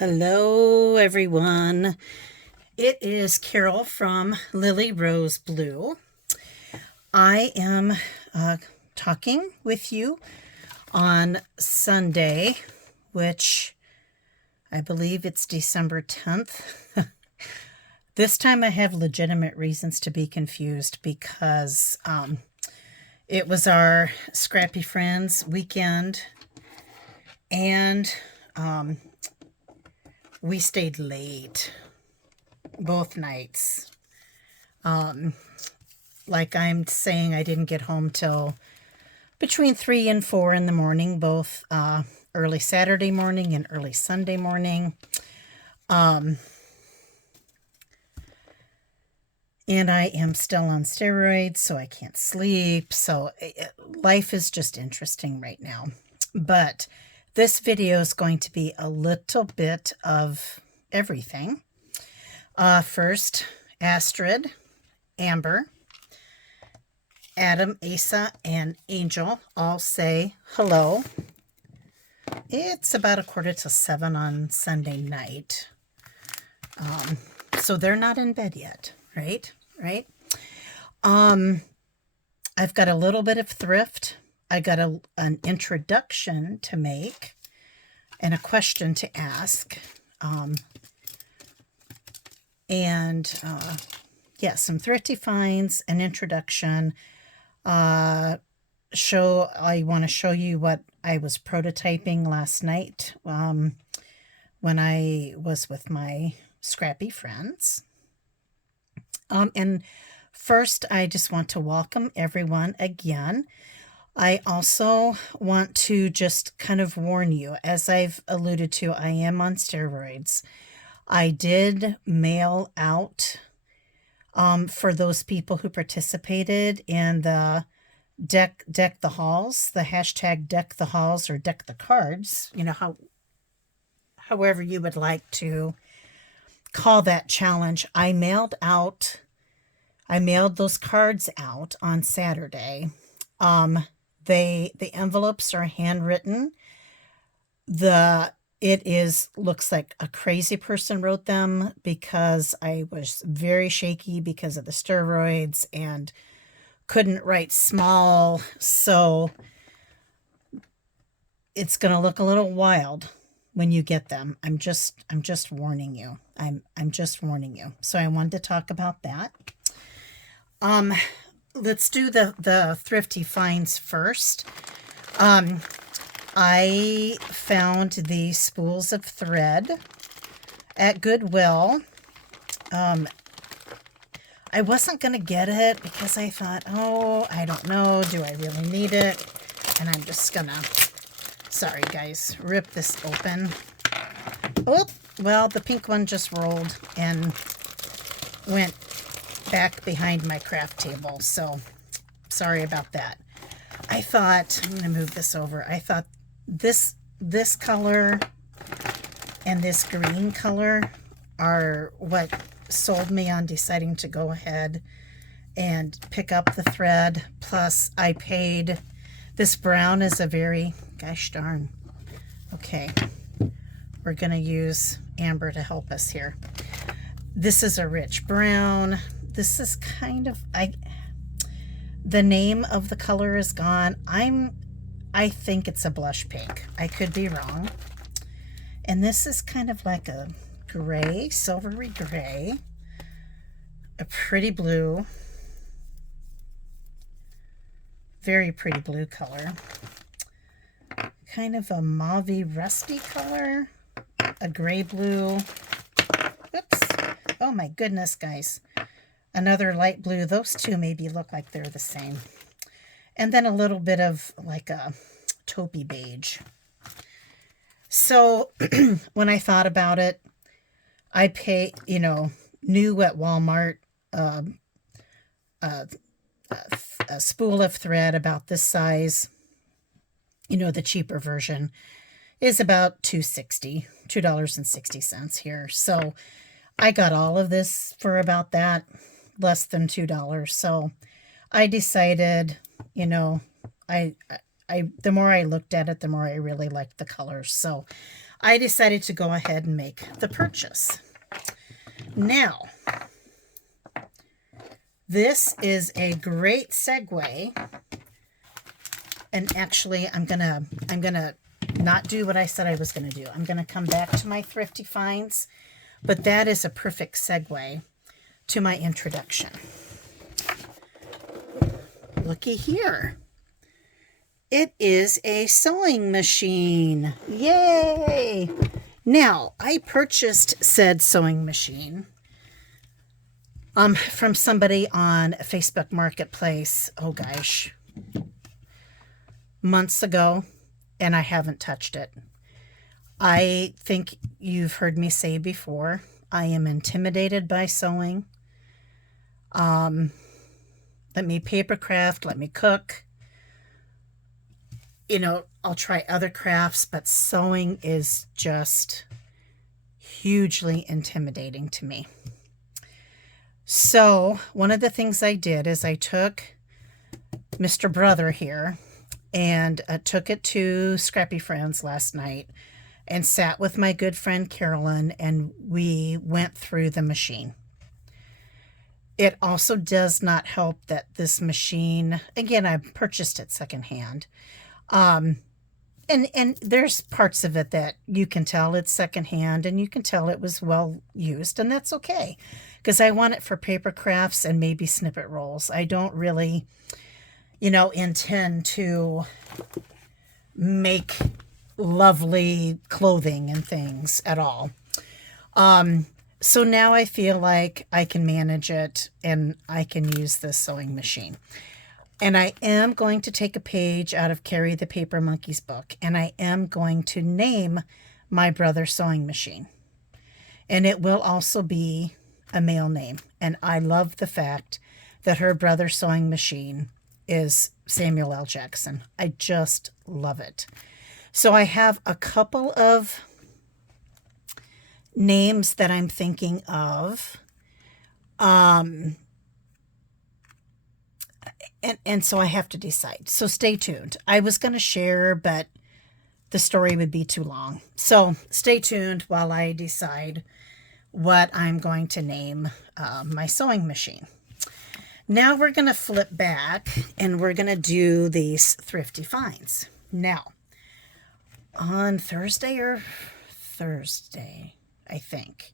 Hello, everyone. It is Carol from Lily Rose Blue. I am talking with you on Sunday, which I believe it's December 10th. This time I have legitimate reasons to be confused because it was our Scrappy Friends weekend, and we stayed late both nights. Like I'm saying, I didn't get home till between 3 and 4 in the morning, both early Saturday morning and early Sunday morning. And I am still on steroids, so I can't sleep. So life is just interesting right now. But this video is going to be a little bit of everything. First, Astrid, Amber, Adam, Asa, and Angel all say hello. It's about 6:45 on Sunday night. So they're not in bed yet, right? Right? I've got a little bit of thrift. I got an introduction to make and a question to ask. Yeah, some thrifty finds, an introduction. I want to show you what I was prototyping last night when I was with my scrappy friends. And first, I just want to welcome everyone again. I also want to just kind of warn you, as I've alluded to, I am on steroids. I did mail out for those people who participated in the deck the halls, the hashtag deck the halls or deck the cards, however you would like to call that challenge. I mailed those cards out on Saturday. The envelopes are handwritten. Looks like a crazy person wrote them because I was very shaky because of the steroids and couldn't write small. So it's going to look a little wild when you get them. I'm just warning you. I'm just warning you. So I wanted to talk about that. Let's do the thrifty finds first. I found the spools of thread at Goodwill. I wasn't going to get it because I thought, I don't know, do I really need it? And I'm just going to, sorry guys, rip this open. Oh, well, the pink one just rolled and went back behind my craft table, so sorry about that. I thought, I'm going to move this over. I thought this color and this green color are what sold me on deciding to go ahead and pick up the thread. Plus, I paid, this brown is a very, gosh darn. Okay, we're going to use Amber to help us here. This is a rich brown. This is kind of, the name of the color is gone. I think it's a blush pink. I could be wrong. And this is kind of like a gray, silvery gray, a pretty blue, very pretty blue color, kind of a mauve rusty color, a gray blue. Oops. Oh my goodness, guys. Another light blue. Those two maybe look like they're the same. And then a little bit of like a taupey beige. So when I thought about it, I knew at Walmart a spool of thread about this size, the cheaper version, is about $2.60 here. So I got all of this for about that, less than $2. So I decided, I the more I looked at it, the more I really liked the colors. So I decided to go ahead and make the purchase. Now, this is a great segue. And actually, I'm gonna not do what I said I was gonna do. I'm gonna come back to my thrifty finds, but that is a perfect segue to my introduction. Looky here. It is a sewing machine. Yay! Now, I purchased said sewing machine from somebody on Facebook Marketplace. Oh gosh, months ago, and I haven't touched it. I think you've heard me say before, I am intimidated by sewing. Let me paper craft, let me cook. You know, I'll try other crafts, but sewing is just hugely intimidating to me. So one of the things I did is I took Mr. Brother here and took it to Scrappy Friends last night and sat with my good friend Carolyn, and we went through the machine. It also does not help that this machine, again, I purchased it secondhand. And there's parts of it that you can tell it's secondhand, and you can tell it was well used, and that's okay, because I want it for paper crafts and maybe snippet rolls. I don't really, intend to make lovely clothing and things at all. So now I feel like I can manage it and I can use this sewing machine. And I am going to take a page out of Carrie the Paper Monkey's book, and I am going to name my brother sewing machine. And it will also be a male name. And I love the fact that her brother sewing machine is Samuel L. Jackson. I just love it. So I have a couple of names that I'm thinking of. And so I have to decide. So stay tuned. I was going to share, but the story would be too long. So stay tuned while I decide what I'm going to name my sewing machine. Now we're going to flip back and we're going to do these thrifty finds. Now, on Thursday, I think,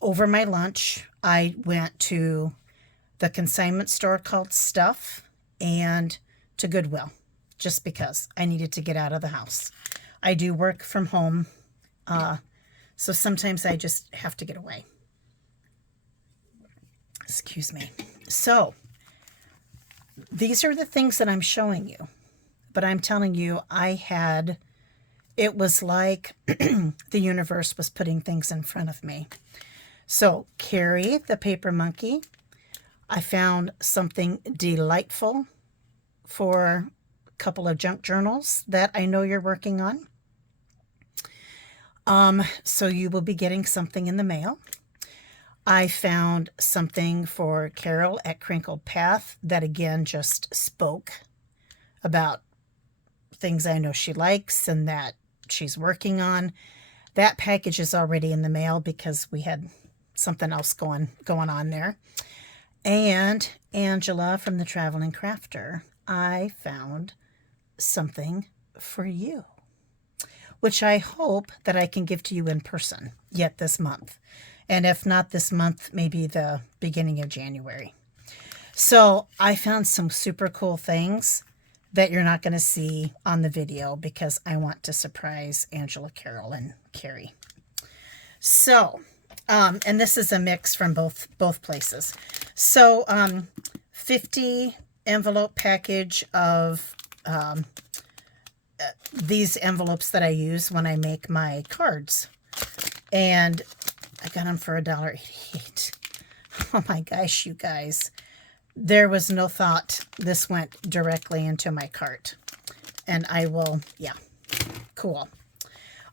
over my lunch, I went to the consignment store called Stuff and to Goodwill, just because I needed to get out of the house. I do work from home, so sometimes I just have to get away. Excuse me. So, these are the things that I'm showing you, but I'm telling you, it was like the universe was putting things in front of me. So, Carrie, the Paper Monkey, I found something delightful for a couple of junk journals that I know you're working on. So you will be getting something in the mail. I found something for Carol at Crinkled Path that again just spoke about things I know she likes and that she's working on. That package is already in the mail because we had something else going on there. And Angela from the Traveling Crafter, I found something for you, which I hope that I can give to you in person yet this month. And if not this month, maybe the beginning of January. So I found some super cool things that you're not going to see on the video because I want to surprise Angela, Carol, and Carrie. So, and this is a mix from both places. So, 50 envelope package of these envelopes that I use when I make my cards. And I got them for $1.88. Oh my gosh, you guys. There was no thought. This went directly into my cart. And I will, yeah, cool.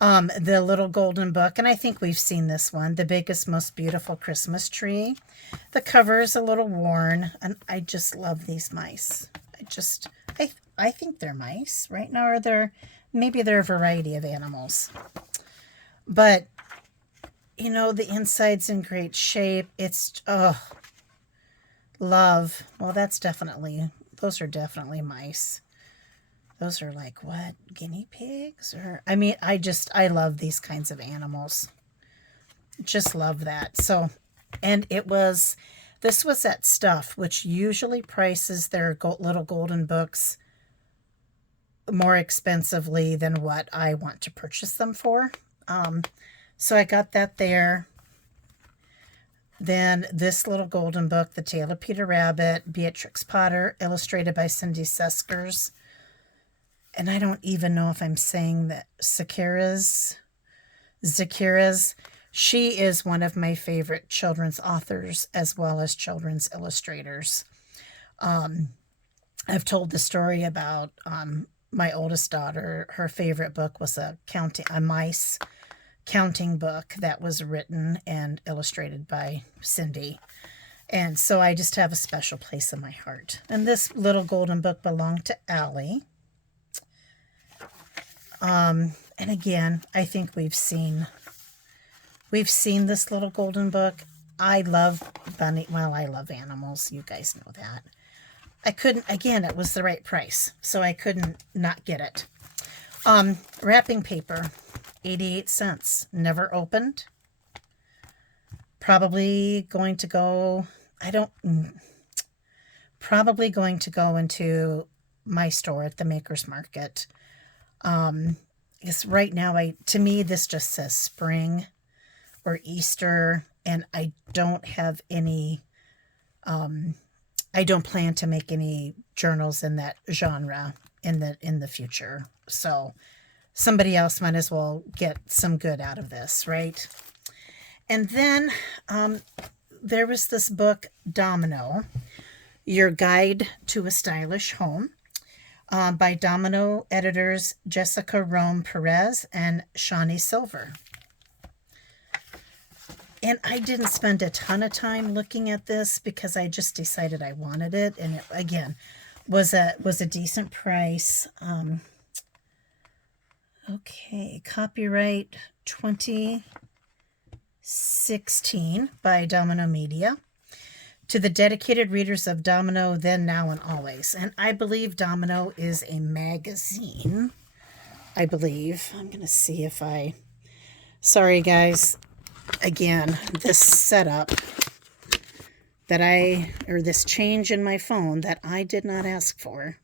The Little Golden Book, and I think we've seen this one, The Biggest, Most Beautiful Christmas Tree. The cover is a little worn, and I just love these mice. I think they're mice right now, or maybe they're a variety of animals. But, the inside's in great shape. It's, oh, love. Well, those are definitely mice. Those are like, what, guinea pigs? I love these kinds of animals. Just love that. So, and this was at Stuff, which usually prices their little golden books more expensively than what I want to purchase them for. So I got that there. Then this little golden book, The Tale of Peter Rabbit, Beatrix Potter, illustrated by Cindy Seskers. And I don't even know if I'm saying that Zakiras. She is one of my favorite children's authors as well as children's illustrators. I've told the story about my oldest daughter. Her favorite book was a mice counting book that was written and illustrated by Cindy. And so I just have a special place in my heart. And this little golden book belonged to Allie. And again, I think we've seen this little golden book. I love I love animals. You guys know that. It was the right price, so I couldn't not get it. Wrapping paper, 88 cents. Never opened. Probably going to go into my store at the Maker's Market. Because right now, to me, this just says spring or Easter, and I don't have any, I don't plan to make any journals in that genre in the future. So somebody else might as well get some good out of this, right? And then there was this book, Domino, Your Guide to a Stylish Home. By Domino editors Jessica Rome Perez and Shawnee Silver. And I didn't spend a ton of time looking at this because I just decided I wanted it, and it again was a decent price. Okay, copyright 2016 by Domino Media. To the dedicated readers of Domino, then, now, and always. And I believe Domino is a magazine. I believe. I'm going to see if sorry, guys. Again, this setup this change in my phone that I did not ask for.